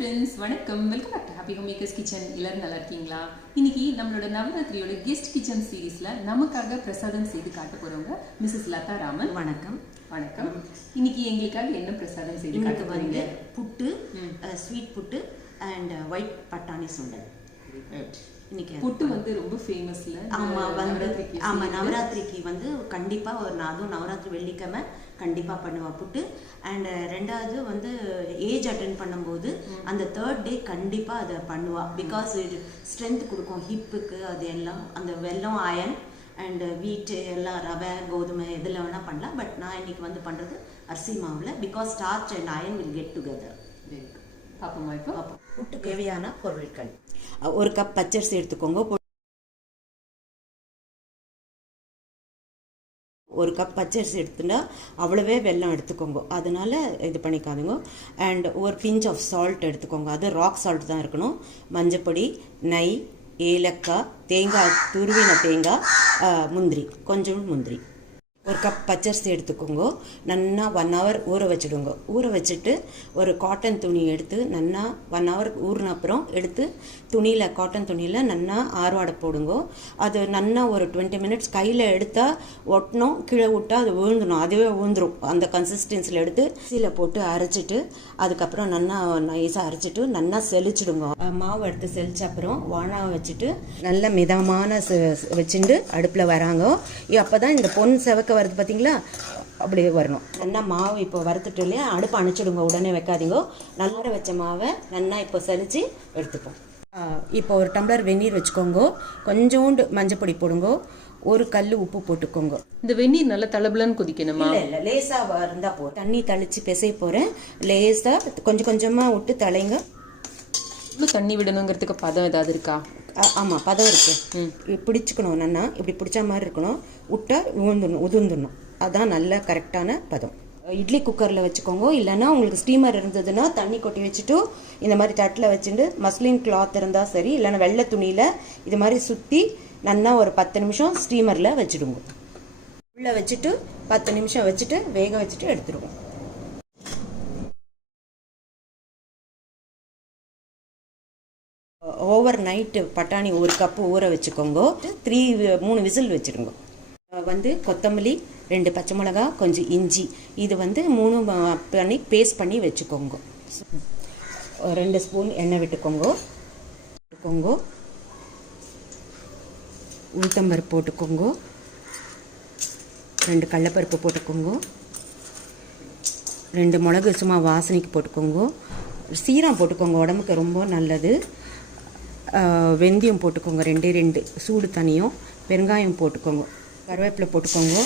Friends, வணக்கம். Welcome back to Happy Home Makers Kitchen. எல்லாரும் நல்லா இருக்கீங்களா? இன்னைக்கு நம்மளோட நவராத்திரியோட கெஸ்ட் கிச்சன் சீரீஸ்ல நமக்காக பிரசாதம் செய்து காட்ட போறவங்க மிஸ்ஸஸ் லதா ராமன். வணக்கம். வணக்கம். இன்னைக்கு எங்களுக்காக என்ன பிரசாதம் செய்து காட்ட போறீங்க? புட்டு, ஸ்வீட் புட்டு அண்ட் ஒயிட் பட்டாணி சுண்டல். இன்னைக்கு புட்டு வந்து ரொம்ப ஃபேமஸ்ல. ஆமா, நவராத்திரிக்கு வந்து கண்டிப்பா அதுவும் நவராத்திரி வெள்ளிக்கிழமை கண்டிப்பா பண்ணுவா புட்டு. அண்ட் ரெண்டாவது வந்து ஏஜ் அட்டென்ட் பண்ணும்போது அந்த தேர்ட் டே கண்டிப்பா அதை பண்ணுவா. பிகாஸ் ஸ்ட்ரென்த் கொடுக்கும் ஹிப்புக்கு. அது எல்லாம் அந்த வெல்லம், அயன் அண்ட் வீட்டு எல்லாம் ரவை, கோதுமை எதில் வேணால் பண்ணலாம். பட் நான் இன்னைக்கு வந்து பண்ணுறது அரிசி மாவில். Because starch and iron will get together. பாப்போமா? இப்போ புட்டு தேவையான பொருட்கள்: ஒரு கப் பச்சரிசி எடுத்துக்கோங்க. ஒரு கப் பச்சரிசி எடுத்துட்டா அவ்வளவே வெல்லம் எடுத்துக்கோங்க, அதனால இது பண்ணிக்காதுங்க. அண்ட் ஒரு பிஞ்ச் ஆஃப் சால்ட் எடுத்துக்கோங்க, அது ராக் சால்ட் தான் இருக்கணும். மஞ்சப்பொடி, நெய், ஏலக்காய், தேங்காய், துருவின தேங்காய், முந்திரி, கொஞ்சம் முந்திரி. ஒரு கப் பச்சரிசி எடுத்துக்கோங்க. நல்லா 1 hour ஊற வச்சுடுங்க. ஊற வச்சுட்டு ஒரு காட்டன் துணி எடுத்து நல்லா 1 hour ஊறின அப்புறம் எடுத்து துணியில், காட்டன் துணியில் நல்லா ஆர்வாடை போடுங்க. அது நல்லா ஒரு 20 minutes கையில் எடுத்தால் ஒட்டணும், கீழே விட்டால் அது விழுந்துடும், அதுவே விழுந்துடும். அந்த கன்சிஸ்டன்சியில் எடுத்து மிக்ஸியில் போட்டு அரைச்சிட்டு அதுக்கப்புறம் நல்லா நைஸாக அரைச்சிட்டு நல்லா செலிச்சிடுங்க. மாவு எடுத்து செலிச்ச அப்புறம் வானாவை வச்சுட்டு நல்ல மிதமான வச்சுட்டு அடுப்பில் வராங்க. அப்போ தான் இந்த பொன் செவக்க வருது பார்த்தீங்களா, அப்படியே வரணும். நல்லா மாவு இப்போ வறுத்துட்டு இல்லையா, அடுப்பு அணைச்சிடுங்க, உடனே வைக்காதீங்க. நல்லா வச்ச மாவை நல்லா இப்போ சலிச்சு எடுத்துப்போம். இப்போ ஒரு டம்ளர் வெந்நீர் வச்சுக்கோங்க, கொஞ்சோண்டு மஞ்சப்பொடி போடுங்க, ஒரு கல் உப்பு போட்டுக்கோங்க. இந்த வெந்நீர் நல்லா தளபலன்னு கொதிக்கணுமா? இல்லை, லேசாக இருந்தால் போதும். தண்ணி தெளித்து பிசை போகிறேன். லேசாக கொஞ்சம் கொஞ்சமாக விட்டு தலைங்க. தண்ணி விடணுங்கிறதுக்கு பதம் ஏதாவது இருக்கா? ஆமாம், பதம் இருக்கு. பிடிச்சிக்கணும், நல்லா இப்படி பிடிச்ச மாதிரி இருக்கணும். விட்டா உதிர்ந்துடணும். அதான் நல்ல கரெக்டான பதம். இட்லி குக்கரில் வச்சுக்கோங்க. இல்லைன்னா உங்களுக்கு ஸ்டீமர் இருந்ததுன்னா தண்ணி கொட்டி வச்சுட்டு இந்த மாதிரி தட்டில் வச்சுட்டு மஸ்லின் கிளாத் இருந்தால் சரி, இல்லைன்னா வெள்ளை துணியில் இது மாதிரி சுற்றி நல்லா ஒரு 10 நிமிஷம் ஸ்டீமரில் வச்சுடுங்க. உள்ளே வச்சுட்டு 10 நிமிஷம் வச்சுட்டு வேக வச்சுட்டு எடுத்துடுவோம். ஓவர் நைட்டு பட்டாணி 1 கப்பு ஊற வச்சுக்கோங்க. 3 விசில் வச்சுடுங்க. வந்து கொத்தமல்லி, 2 பச்சை மிளகா, கொஞ்சம் இஞ்சி, இது வந்து 3 பண்ணி பேஸ்ட் பண்ணி வச்சுக்கோங்க. 2 ஸ்பூன் எண்ணெய் விட்டுக்கோங்க. உளுத்தம்பருப்பு போட்டுக்கோங்க. 2 கடலைப்பருப்பு போட்டுக்கோங்க. 2 மிளகு சும்மா வாசனைக்கு போட்டுக்கோங்க. சீரகம் போட்டுக்கோங்க, உடம்புக்கு ரொம்ப நல்லது. வெந்தயம் போட்டுக்கோங்க, 2 சூடு தனியும். பெருங்காயம் போட்டுக்கோங்க. கருவேப்பிலை போட்டுக்கோங்க.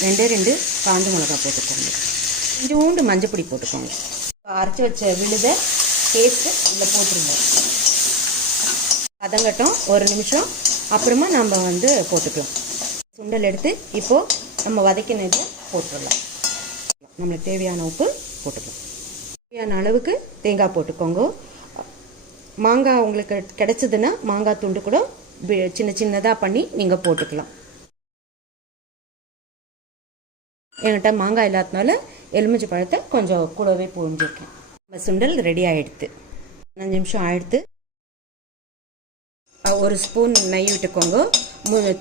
2 காஞ்ச மிளகா போட்டுக்கோங்க. கொஞ்சோண்டு மஞ்சப்பொடி போட்டுக்கோங்க. அரைச்சி வச்ச விழுதை பேஸ்ட்டு இதில் போட்டுருங்க. பதங்கட்டும் 1 நிமிஷம், அப்புறமா நம்ம வந்து போட்டுக்கலாம். சுண்டல் எடுத்து இப்போது நம்ம வதக்கினதை போட்டுடலாம். நம்மளுக்கு தேவையான உப்பு போட்டுக்கலாம். தேவையான அளவுக்கு தேங்காய் போட்டுக்கோங்க. மாங்காய் உங்களுக்கு கிடைச்சதுன்னா மாங்காய் துண்டு கூட சின்ன சின்னதாக பண்ணி நீங்கள் போட்டுக்கலாம். என்கிட்ட மாங்காய் இல்லாதனால எலுமிச்சை பழத்தை கொஞ்சம் கூடவே புழிஞ்சிருக்கேன். நம்ம சுண்டல் ரெடி ஆகிடுது. 5 நிமிஷம் ஆகிடுது. 1 ஸ்பூன் நெய் விட்டுக்கோங்க.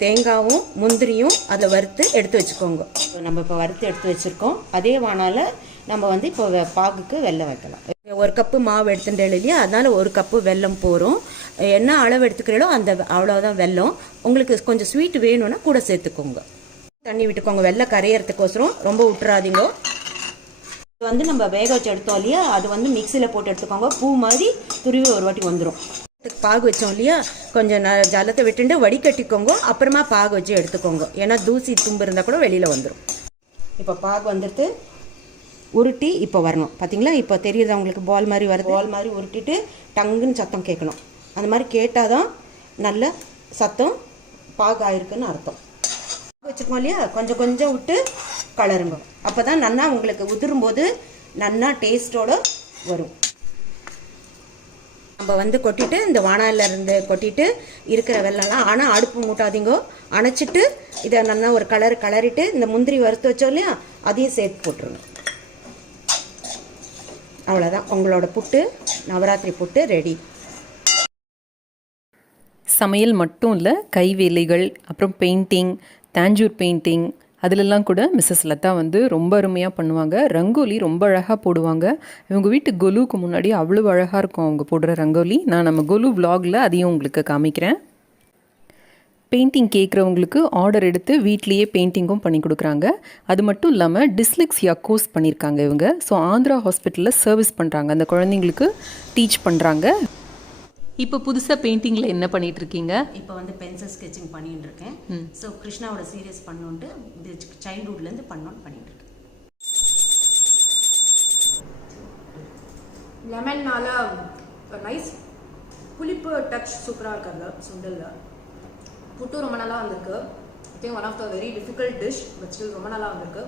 தேங்காயும் முந்திரியும் அதில் வறுத்து எடுத்து வச்சுக்கோங்க. நம்ம இப்போ வறுத்து எடுத்து வச்சுருக்கோம். அதே வானால நம்ம வந்து இப்போ பாகுக்கு வெல்லம் வைக்கலாம். 1 கப்பு மாவு எடுத்துட்டேன் இல்லையா, அதனால 1 கப்பு வெல்லம் போகிறோம். என்ன அளவு எடுத்துக்கிறீங்களோ அந்த அவ்வளோதான் வெல்லம். உங்களுக்கு கொஞ்சம் ஸ்வீட் வேணும்னா கூட சேர்த்துக்கோங்க. தண்ணி விட்டுக்கோங்க, வெல்லம் கரையிறதுக்கோசரம், ரொம்ப விட்டுறாதீங்க. இது வந்து நம்ம வேக வச்சு எடுத்தோம் இல்லையா, அது வந்து மிக்சியில் போட்டு எடுத்துக்கோங்க. பூ மாதிரி துருவி ஒரு வாட்டி வந்துடும். பாகு வச்சோம் இல்லையா, கொஞ்சம் ஜலத்தை விட்டுட்டு வடிகட்டிக்கோங்க. அப்புறமா பாகு வச்சு எடுத்துக்கோங்க, ஏன்னா தூசி தும்பு இருந்தால் கூட வெளியில் வந்துடும். இப்போ பாகு வந்துடுத்து உருட்டி இப்போ வரணும். பார்த்தீங்களா, இப்போ தெரியுதா உங்களுக்கு? பால் மாதிரி வருது. பால் மாதிரி உருட்டிட்டு டங்குன்னு சத்தம் கேட்கணும். அந்த மாதிரி கேட்டால் தான் நல்ல சத்தம் பாகு ஆயிருக்குன்னு அர்த்தம். வச்சுருக்கோம் இல்லையா, கொஞ்சம் கொஞ்சம் விட்டு கலருங்க. அப்போ தான் நல்லா உங்களுக்கு உதிரும்போது நல்லா டேஸ்ட்டோடு வரும். நம்ம வந்து கொட்டிட்டு இந்த வானால இருந்து கொட்டிட்டு இருக்கிற வெள்ளம்லாம், ஆனால் அடுப்பு மூட்டாதீங்க, அணைச்சிட்டு இதை நல்லா ஒரு கலரிட்டு இந்த முந்திரி வறுத்து வச்சோம் இல்லையா, அதையும் சேர்த்து போட்டுருங்க. அவ்வளோதான், உங்களோட புட்டு, நவராத்திரி புட்டு ரெடி. சமையல் மட்டும் இல்லை, கை வேலைகள், அப்புறம் பெயிண்டிங், தாஞ்சூர் பெயிண்டிங், அதிலெல்லாம் கூட மிஸ்ஸஸ் லதா வந்து ரொம்ப அருமையாக பண்ணுவாங்க. ரங்கோலி ரொம்ப அழகாக போடுவாங்க. இவங்க வீட்டு கொலுவுக்கு முன்னாடி அவ்வளோ அழகாக இருக்கும் அவங்க போடுற ரங்கோலி. நான் நம்ம கொலு விலாகில் அதையும் உங்களுக்கு காமிக்கிறேன். பெயிண்டிங் கேட்குறவங்களுக்கு ஆர்டர் எடுத்து வீட்லேயே பெயிண்டிங்கும் பண்ணி கொடுக்குறாங்க. அது மட்டும் இல்லாமல் டிஸ்லெக்ஸியா கோர்ஸ் பண்ணியிருக்காங்க இவங்க. ஸோ ஆந்திரா ஹாஸ்பிட்டலில் சர்வீஸ் பண்ணுறாங்க, அந்த குழந்தைங்களுக்கு டீச் பண்ணுறாங்க. இப்போ புதுசாக பெயிண்டிங்கில் என்ன பண்ணிட்டு இருக்கீங்க? இப்போ வந்து பென்சில் ஸ்கெட்சிங் பண்ணிட்டு இருக்கேன். ஸோ கிருஷ்ணாவோட சீரியஸ் பண்ணோன்ட்டு இது சைல்ட்ஹுட்லேருந்து பண்ணோன்னு பண்ணிட்டு இருக்கேன். லெமன்னால நைஸ் புளிப்பு டச் சூப்பராக இருக்கிறது. சுண்டலில் புட்டு ரொம்ப நல்லா வந்திருக்கு. I think one of the very difficult dish, but still ரொம்ப நல்லா வந்திருக்கு.